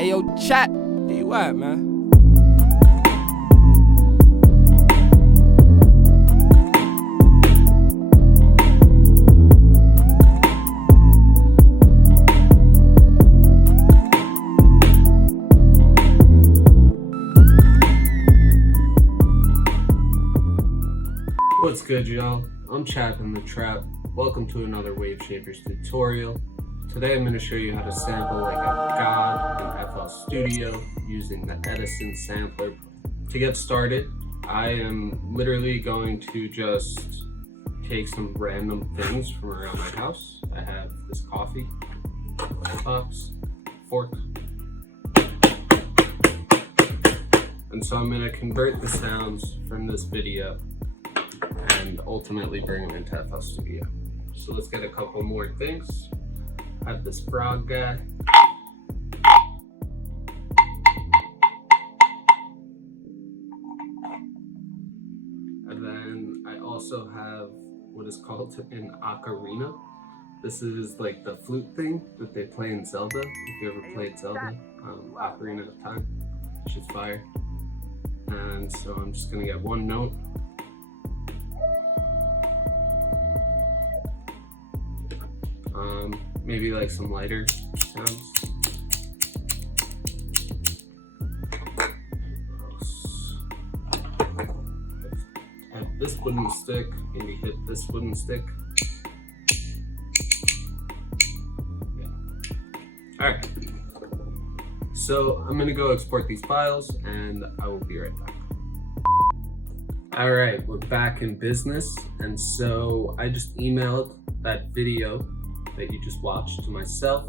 Hey yo, chat, where you at, man? What's good, y'all? I'm chapinthetrap. Welcome to another Wave Shapers tutorial. Today I'm going to show you how to sample like a god in FL Studio using the Edison sampler. To get started, I am literally going to just take some random things from around my house. I have this coffee, cups, fork, and so I'm going to convert the sounds from this video and ultimately bring them into FL Studio. So let's get a couple more things. I have this frog guy. And then I also have what is called an Ocarina. This is like the flute thing that they play in Zelda. If you ever played Zelda, Ocarina of Time, which is fire. And so I'm just gonna get one note. Maybe like some lighter sounds. Have this wooden stick, maybe hit this wooden stick. Yeah. Alright. So I'm gonna go export these files and I will be right back. Alright, we're back in business, and so I just emailed that video that you just watched to myself.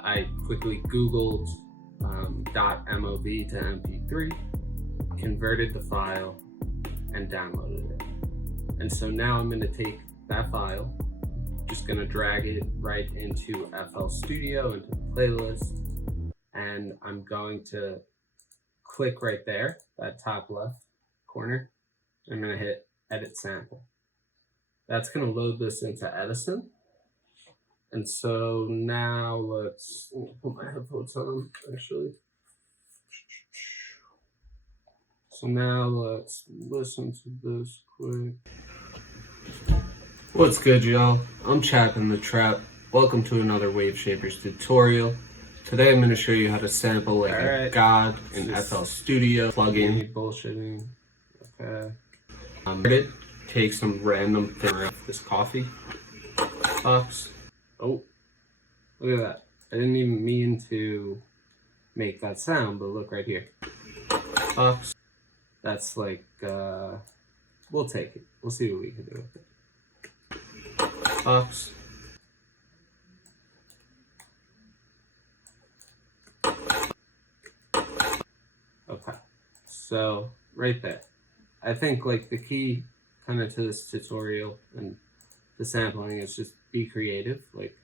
I quickly Googled .mov to MP3, converted the file, and downloaded it. And so now I'm going to take that file, just going to drag it right into FL Studio, into the playlist, and I'm going to click right there, that top left corner. I'm going to hit Edit Sample. That's going to load this into Edison. And so now let's put my headphones on, actually. So now let's listen to this quick. What's good, y'all? I'm chapinthetrap. Welcome to another Wave Shapers tutorial. Today I'm going to show you how to sample like a god in FL Studio. Plugin. Bullshitting. Okay. Take some random thing. This coffee. Cups. Oh, look at that. I didn't even mean to make that sound, but look right here. That's like, we'll take it. We'll see what we can do with it. Okay, so right there. I think like the key kind of to this tutorial and the sampling is just be creative. Like,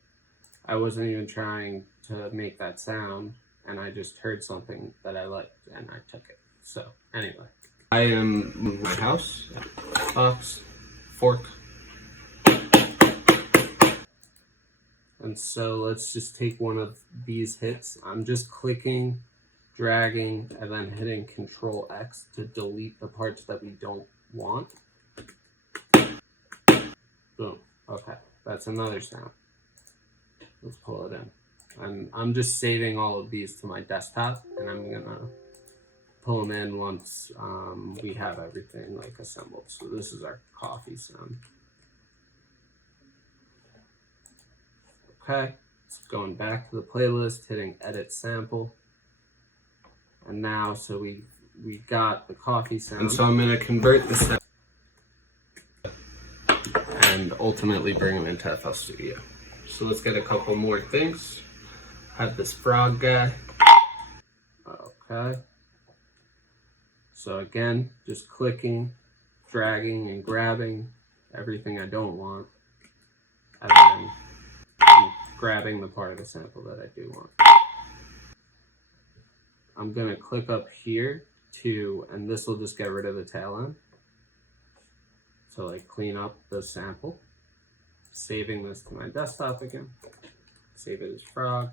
I wasn't even trying to make that sound, and I just heard something that I liked and I took it. So anyway, I am in my house, fork, and so let's just take one of these hits. I'm just clicking, dragging, and then hitting Control X to delete the parts that we don't want. Boom. Okay, that's another sound. Let's pull it in. I'm just saving all of these to my desktop, and I'm gonna pull them in once we have everything like assembled. So this is our coffee sound. Okay, it's going back to the playlist, hitting Edit Sample, and now so we got the coffee sound. And so I'm gonna convert the sound and ultimately bring them into FL Studio. So let's get a couple more things. I have this frog guy. Okay. So again, just clicking, dragging, and grabbing everything I don't want. And then I'm grabbing the part of the sample that I do want. I'm gonna click up here too, and this will just get rid of the tail end. So like clean up the sample, saving this to my desktop again, save it as frog,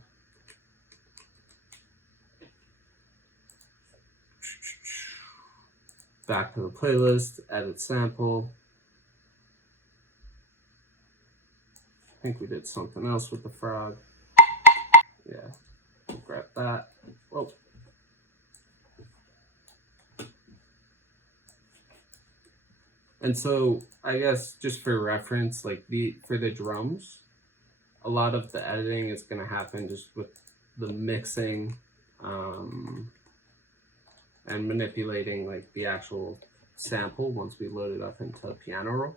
back to the playlist, edit sample. I think we did something else with the frog. Yeah, we'll grab that. Whoa. And so I guess just for reference, like for the drums, a lot of the editing is going to happen just with the mixing and manipulating like the actual sample once we load it up into a piano roll.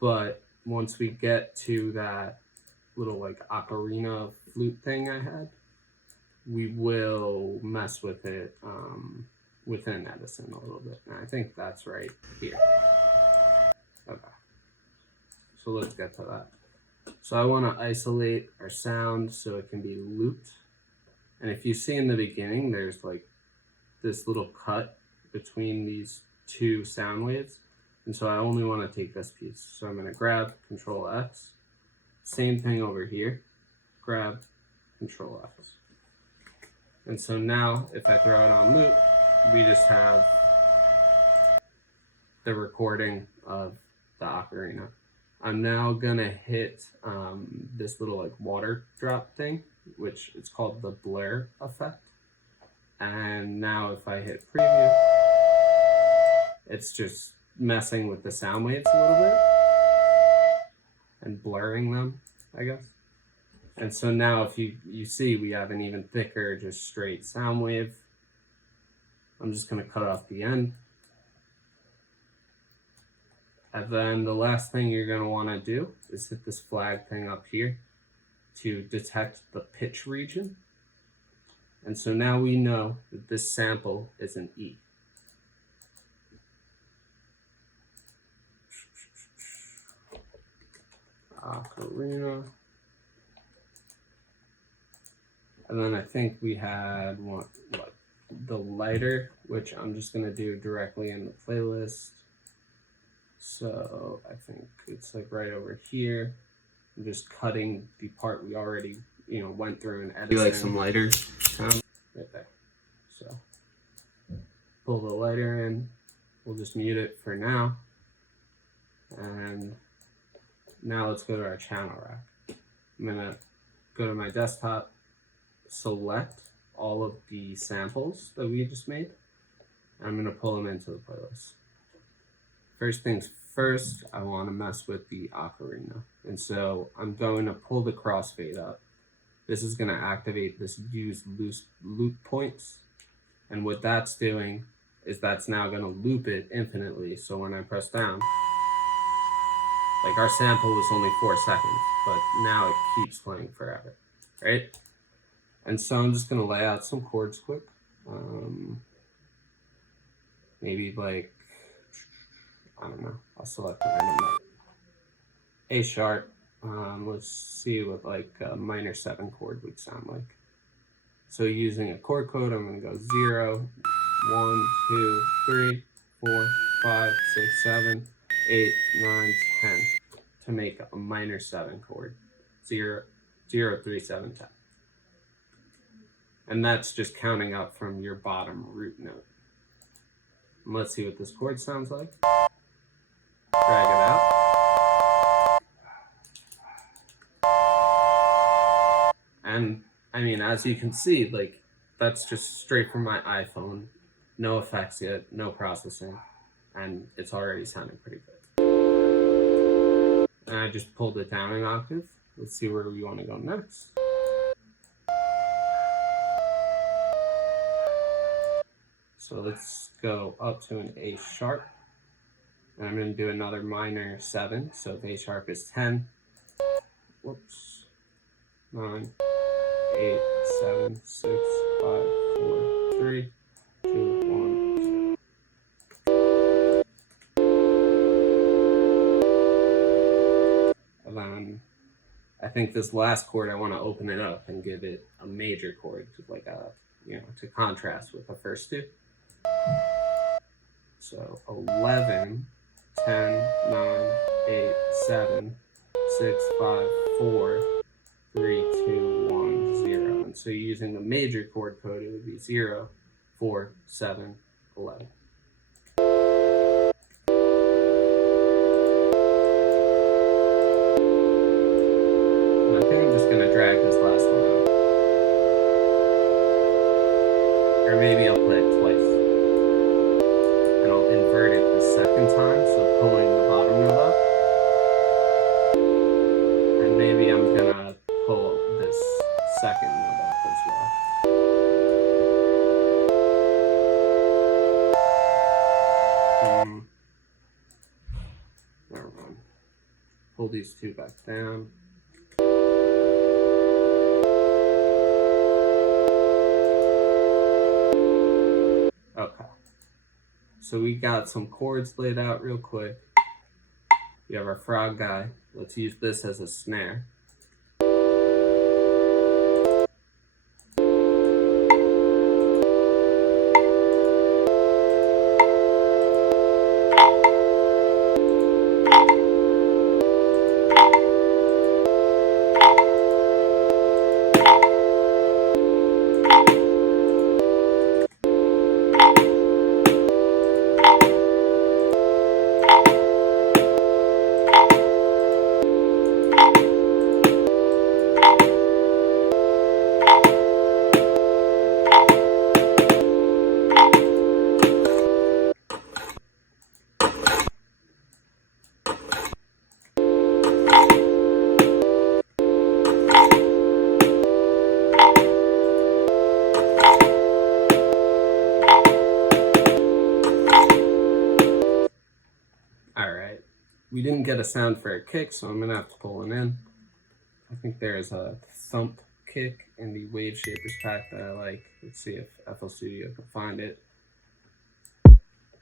But once we get to that little like ocarina flute thing I had, we will mess with it within Edison a little bit. And I think that's right here. Okay. So let's get to that. So I want to isolate our sound so it can be looped. And if you see in the beginning, there's like this little cut between these two sound waves. And so I only want to take this piece. So I'm going to grab Control X. Same thing over here. Grab Control X. And so now if I throw it on loop, we just have the recording of the ocarina. I'm now gonna hit this little like water drop thing, which is called the blur effect. And now if I hit preview, it's just messing with the sound waves a little bit and blurring them, I guess. And so now if you see, we have an even thicker, just straight sound wave. I'm just gonna cut off the end. And then the last thing you're gonna wanna do is hit this flag thing up here to detect the pitch region. And so now we know that this sample is an E. Ocarina. And then I think we had the lighter, which I'm just gonna do directly in the playlist. So I think it's like right over here. I'm just cutting the part we already, went through and edited. Like some lighter sound right there. So pull the lighter in. We'll just mute it for now. And now let's go to our channel rack. I'm gonna go to my desktop, select all of the samples that we just made. And I'm gonna pull them into the playlist. First things first, I want to mess with the ocarina. And so I'm going to pull the crossfade up. This is going to activate this use loop points. And what that's doing is that's now going to loop it infinitely. So when I press down, like our sample was only 4 seconds, but now it keeps playing forever, right? And so I'm just going to lay out some chords quick. Maybe like, I don't know, I'll select a random note. A sharp, let's see what like a minor 7 chord would sound like. So using a chord code, I'm gonna go 0, 1, 2, 3, 4, 5, 6, 7, 8, 9, 10 to make a minor 7 chord. 0, 0, 3, 7, 10. And that's just counting up from your bottom root note. And let's see what this chord sounds like. Drag it out. And I mean, as you can see, like that's just straight from my iPhone. No effects yet, no processing. And it's already sounding pretty good. And I just pulled it down an octave. Let's see where we want to go next. So let's go up to an A sharp. And I'm going to do another minor 7. So if A sharp is 10, whoops, 9, 8, 7, 6, 5, 4, 3, 2, 1. And then I think this last chord, I want to open it up and give it a major chord, like a, to contrast with the first two. So 11. 10, 9, 8, 7, 6, 5, 4, 3, 2, 1, 0. And so using the major chord code, it would be 0, 4, 7, 11. Or maybe I'll play it twice. And I'll invert it the second time, so pulling the bottom note up. And maybe I'm gonna pull this second note up as well. Never mind. Pull these two back down. Okay. So we got some chords laid out real quick. We have our frog guy. Let's use this as a snare. We didn't get a sound for a kick, so I'm gonna have to pull one in. I think there's a thump kick in the Wave Shapers pack that I like. Let's see if FL Studio can find it.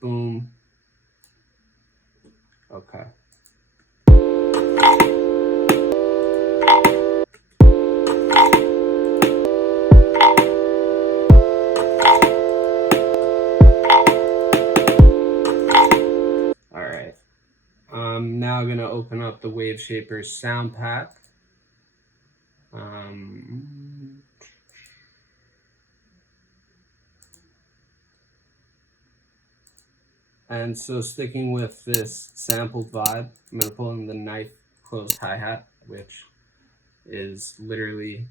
Boom. Okay. I'm now going to open up the Wave Shapers sound pack. And so sticking with this sampled vibe, I'm going to pull in the knife closed hi-hat, which is literally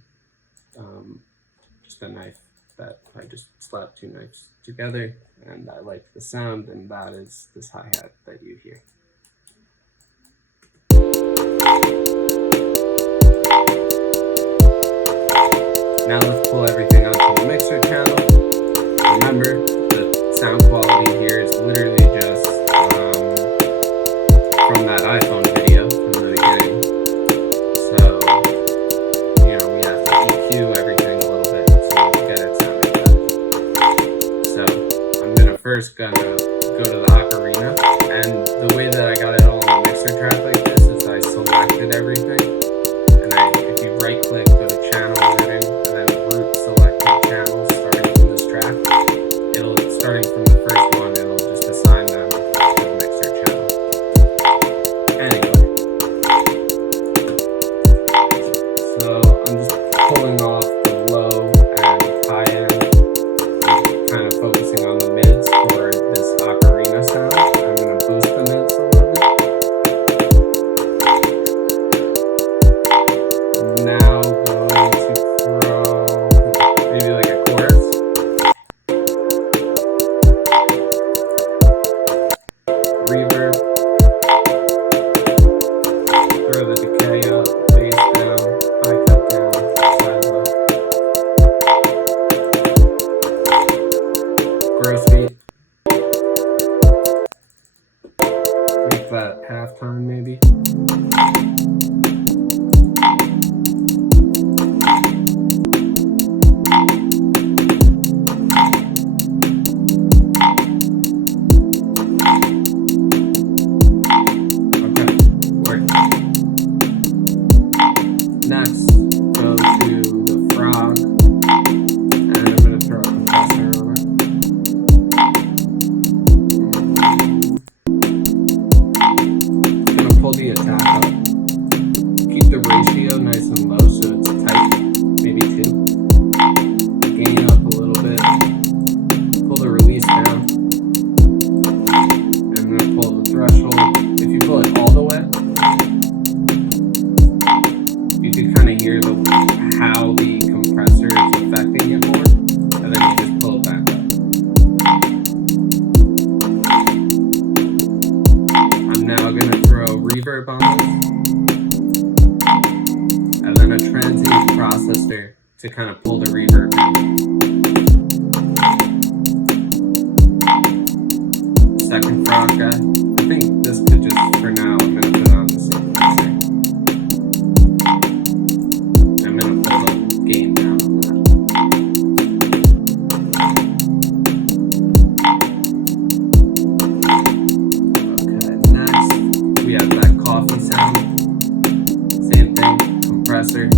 just a knife that I just slapped two knives together, and I like the sound, and that is this hi-hat that you hear. Now let's pull everything onto the mixer channel. Remember, the sound quality here is literally just from that iPhone video from the beginning. So, you know, we have to EQ everything a little bit to get it sounding better. So, I'm first gonna go to the Ocarina, and the way that I got it all on the mixer track like this is I selected everything, and if you right click, go to channel editing, and then root selected channels starting from this track. Starting from the first one, it'll just assign them to the mixer channel. Anyway, so I'm just pulling off the low and high end, and kind of focusing on the mids for this ocarina sound. I'm going to boost the mids a little bit. Now going to throw maybe like a chorus. Reverb, throw the decay up, bass down, high cut down, size up, gross beat, make that halftime maybe. Next, go to the frog, and I'm going to throw a compressor on it. I'm going to to kind of pull the reverb in. Second frog guy. I think this could just, for now, I'm going to put on the sequencer. I'm going to put the gain down on that. Okay, next we have that coffee sound. Same thing, compressor.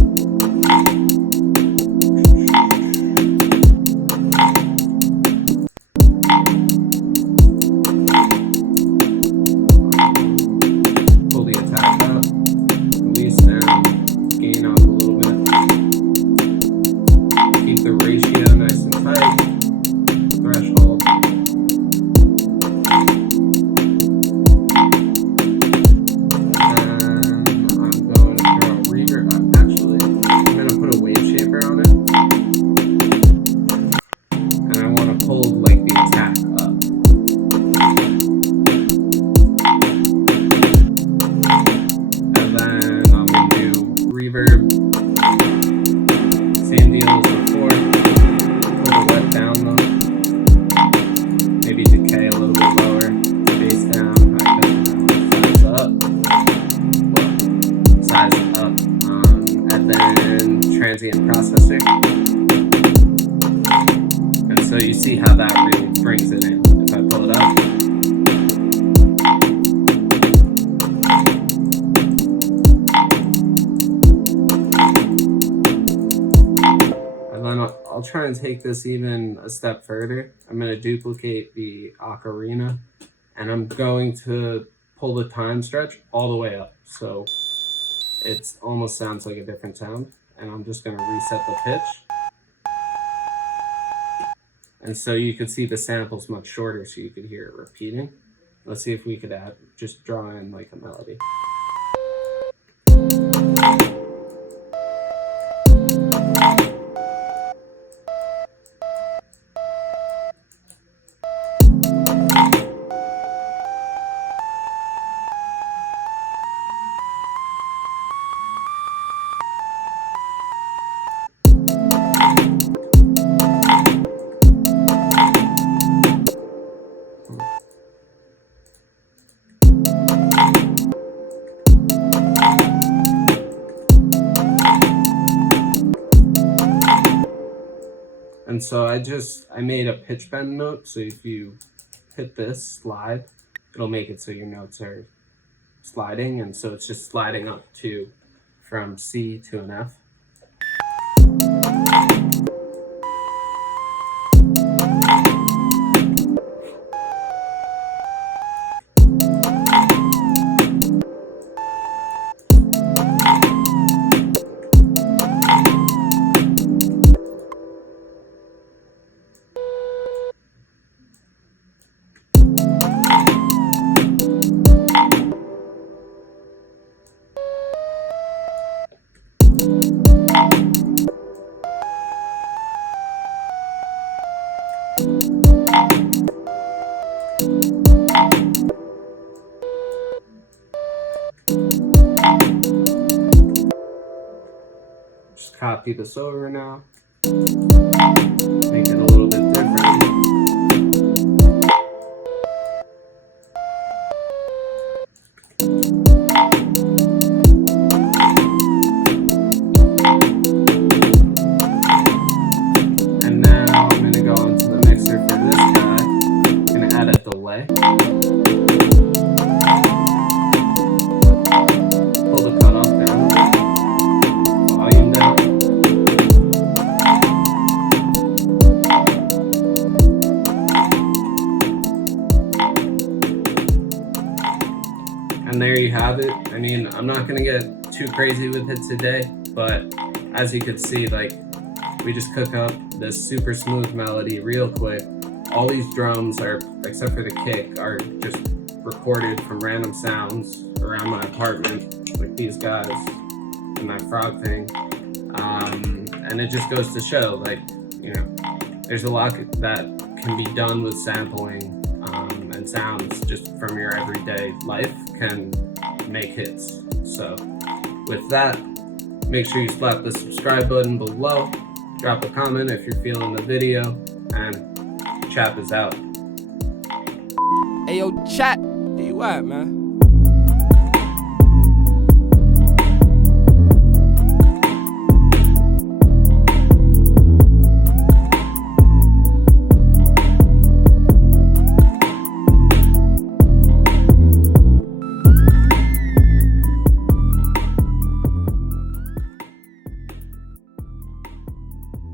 Same deal as before. Pull the wet down though. Maybe decay a little bit lower. Bass down, high cut down, size up. And then transient processor. And so you see how that really brings it in. If I pull it up. I'll try and take this even a step further. I'm going to duplicate the Ocarina, and I'm going to pull the time stretch all the way up. So it almost sounds like a different sound. And I'm just going to reset the pitch. And so you could see the sample's much shorter, so you could hear it repeating. Let's see if we could just draw in like a melody. And so I made a pitch bend note, so if you hit this slide, it'll make it so your notes are sliding, and so it's just sliding up from C to an F. Just copy this over now, make it a little bit different. And now I'm going to go into the mixer for this guy. I'm going to add a delay. Pull the cutoff down. Volume down. And there you have it. I mean, I'm not gonna get too crazy with it today, but as you can see, like, we just cook up this super smooth melody real quick. All these drums are, except for the kick, are just recorded from random sounds around my apartment, like these guys and that frog thing. And it just goes to show, like, you know, there's a lot that can be done with sampling, and sounds just from your everyday life can make hits. So with that, make sure you slap the subscribe button below, drop a comment if you're feeling the video, and Chap is out. Hey, yo, chat. Where you at, man?